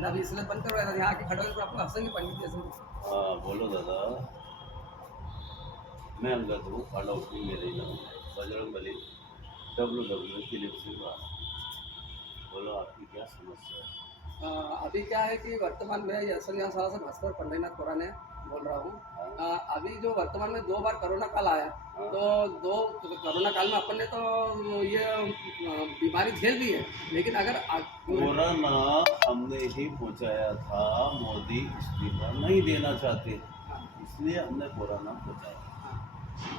मैंने अभी इसलिए बंद करवाया था, यहाँ आके खड़े होकर आपको हंसेंगे पंडित जैसे। हाँ बोलो दादा। मैं अंगद हूँ, आडौटी मेरे नाम है, बजरंग बली, WWE दिलीप सिंह राणा। बोलो आपकी क्या समस्या है? अभी क्या है कि वर्तमान में ये असल यहाँ से भास्कर पंढरीनाथ पुराने बोल रहा हूँ। हाँ अभी जो वर्तमान में 2 बार कोरोना काल आया, हाँ। तो 2 कोरोना काल में अपन ने तो ये बीमारी झेल ली है, लेकिन अगर कोरोना हमने ही पहुंचाया था, मोदी इस्तीफा नहीं देना चाहते, इसलिए हमने कोरोना पहुंचाया।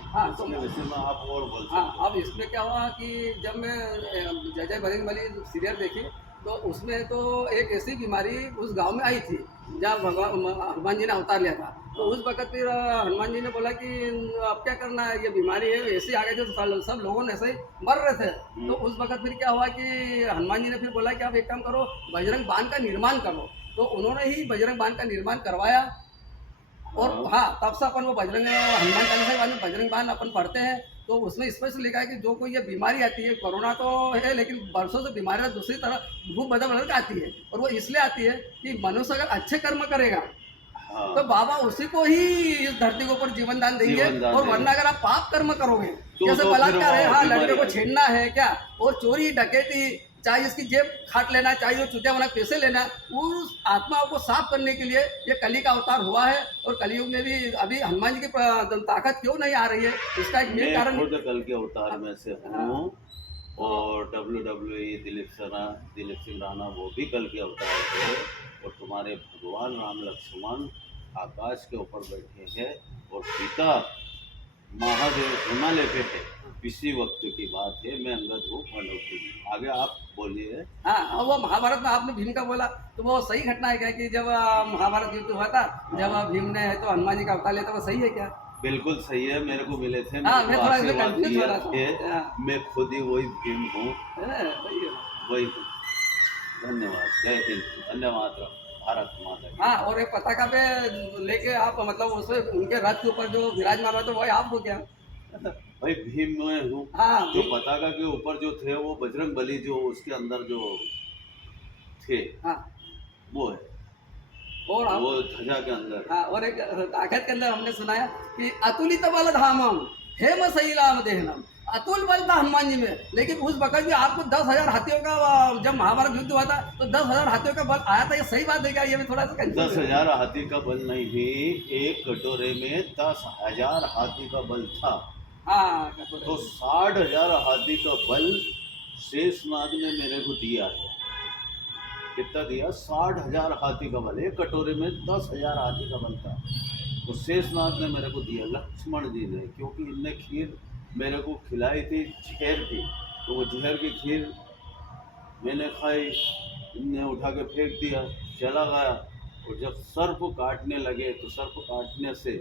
हाँ तो इसके विषय में आप और बोल हाँ, सकते अब इसमें क्या हुआ कि जब मैं जय जय बजरंग बली सीरियल देखी, तो उसमें तो एक ऐसी बीमारी उस गांव में आई थी जहाँ भगवान हनुमान जी ने अवतार लिया था। तो उस वक्त फिर हनुमान जी ने बोला कि अब क्या करना है, ये बीमारी है ऐसी आ गई थी, तो सब लोगों ने ऐसे ही मर रहे थे। तो उस वक्त फिर क्या हुआ कि हनुमान जी ने फिर बोला कि आप एक काम करो, बजरंग बाण का निर्माण करो। तो उन्होंने ही बजरंग बाण का निर्माण करवाया। और हाँ। हाँ, तब से अपन वो बजरंग हनुमान चालीसा के बाद में बजरंग बाण अपन पढ़ते हैं। तो उसमें स्पष्ट लिखा है कि जो कोई ये बीमारी आती है, कोरोना तो है लेकिन बरसों से बीमारी दूसरी तरह रूप बदल बदल के आती है, और वो इसलिए आती है कि मनुष्य अगर अच्छे कर्म करेगा हाँ तो बाबा उसी को ही इस धरती के ऊपर जीवन दान देंगे। जीवन दान और देंगे। वरना अगर आप पाप कर्म करोगे, तो जैसे फिर बलात्कार है, वो हाँ, बीमारी लड़के को आ जाएगी। छेड़ना है क्या, और चोरी डकैती, चाहे इसकी जेब खाट लेना, चाहे वो चुतिया बना पैसे लेना, उस आत्माओं को साफ करने के लिए ये कली का अवतार हुआ है। और कलयुग में भी अभी हनुमान जी की ताकत क्यों नहीं आ रही है, इसका एक मेन मैं कारण। खुद कल के अवतार में से हाँ, हूँ। और WWE दिलीप सिंह राणा वो भी कल के अवतार थे। और तुम्हारे भगवान राम लक्ष्मण आकाश के ऊपर बैठे हैं और सीता महादेव हिमालय पे है। इसी वक्त की बात है। मैं अंगद हूँ पंडौती। आगे आप बोलिए। हाँ, और वो महाभारत में आपने भीम का बोला, तो वो सही घटना है क्या कि जब महाभारत युद्ध हुआ था, जब हाँ भीम ने तो हनुमान जी का अवतार लिया था, वो सही है क्या? बिल्कुल सही है। मेरे को मिले थे, हाँ, मेरे मैं को थोड़ा इसमें आशीर्वाद कंफ्यूज हो दिए रहा थे। था। हाँ, मैं खुद ही वही भीम हूँ, वही है। वही हूँ। धन्यवाद। जय हिंद, धन्यवाद। भारत माता की। हाँ, और एक पताका पे लेके आप मतलब उसमें उनके रथ के ऊपर जो विराजमान हुआ, तो वही आप हो क्या? भाई भीम में हूँ। हाँ, जो पताका के ऊपर जो थे वो बजरंग बली, जो उसके अंदर जो थे हाँ, वो है, और आप, वो ध्वजा के अंदर। हाँ, और एक ताकत के अंदर हमने सुना है कि अतुलित बल धामम हेम शैलाम देहनम। अतुल बल था हनुमान जी में, लेकिन उस वक्त भी आपको 10,000 हाथियों का, जब महाभारत युद्ध हुआ था तो 10,000 हाथियों का बल आया था, ये सही बात है क्या? ये भी थोड़ा सा कंफ्यूज है। 10,000 हाथी का बल नहीं ही, एक कटोरे में 10,000 हाथी का बल था। हाँ, तो 60,000 हाथी का बल शेषनाग ने मेरे को दिया है। कितना दिया? 60,000 हाथी का बल। एक कटोरे में 10,000 हाथी का बल था। तो शेषनाग ने मेरे को दिया, लक्ष्मण जी ने, क्योंकि इनने खीर मेरे को खिलाई थी, जहर की। तो वो जहर की खीर मैंने खाई, इनने उठा के फेंक दिया, चला गया। और जब सर्प काटने लगे तो सर्प काटने से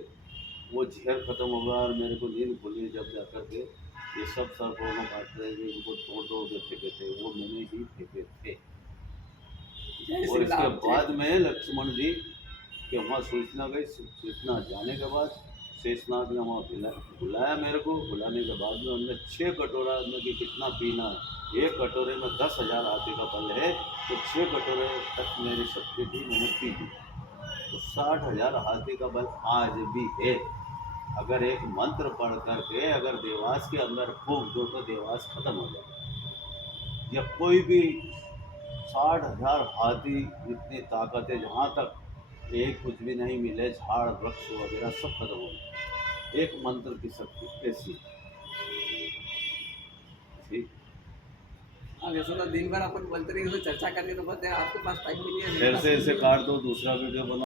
वो जहर खत्म हो गया और मेरे को नींद खुली। जब जा कर के ये सब सर्पों को काट रहे थे, इनको तोड़ तोड़ के फेंके थे, वो मैंने ही फेंके थे। जय और श्री इसके राम। बाद में लक्ष्मण जी कि वहाँ सूचना गई, सूचना जाने के बाद शेषनाग ने वहाँ बुलाया मेरे को। बुलाने के बाद में हमने 6 कटोरा में कि कितना पीना है, एक कटोरे में 10,000 हाथी का बल है, तो 6 कटोरे तक मेरी शक्ति थी, मैंने पी ली। तो 60,000 हाथी का बल आज भी है। अगर एक मंत्र पढ़ करके अगर देवास के अंदर फूंक दो तो देवास खत्म हो जाए। या कोई भी 60,000 हाथी, इतनी ताकत है। जहाँ तक एक कुछ भी नहीं मिले, झाड़ वृक्ष वगैरह सब खत्म हो गए। एक मंत्र की शक्ति ऐसी। ठीक। हाँ, वैसे तो दिन भर अपन बोलते रहिए, तो चर्चा करनी तो बहुत है, आपके पास टाइम भी नहीं है, मेरे फिर पास से भी ऐसे नहीं है। काट दो, दूसरा वीडियो बना।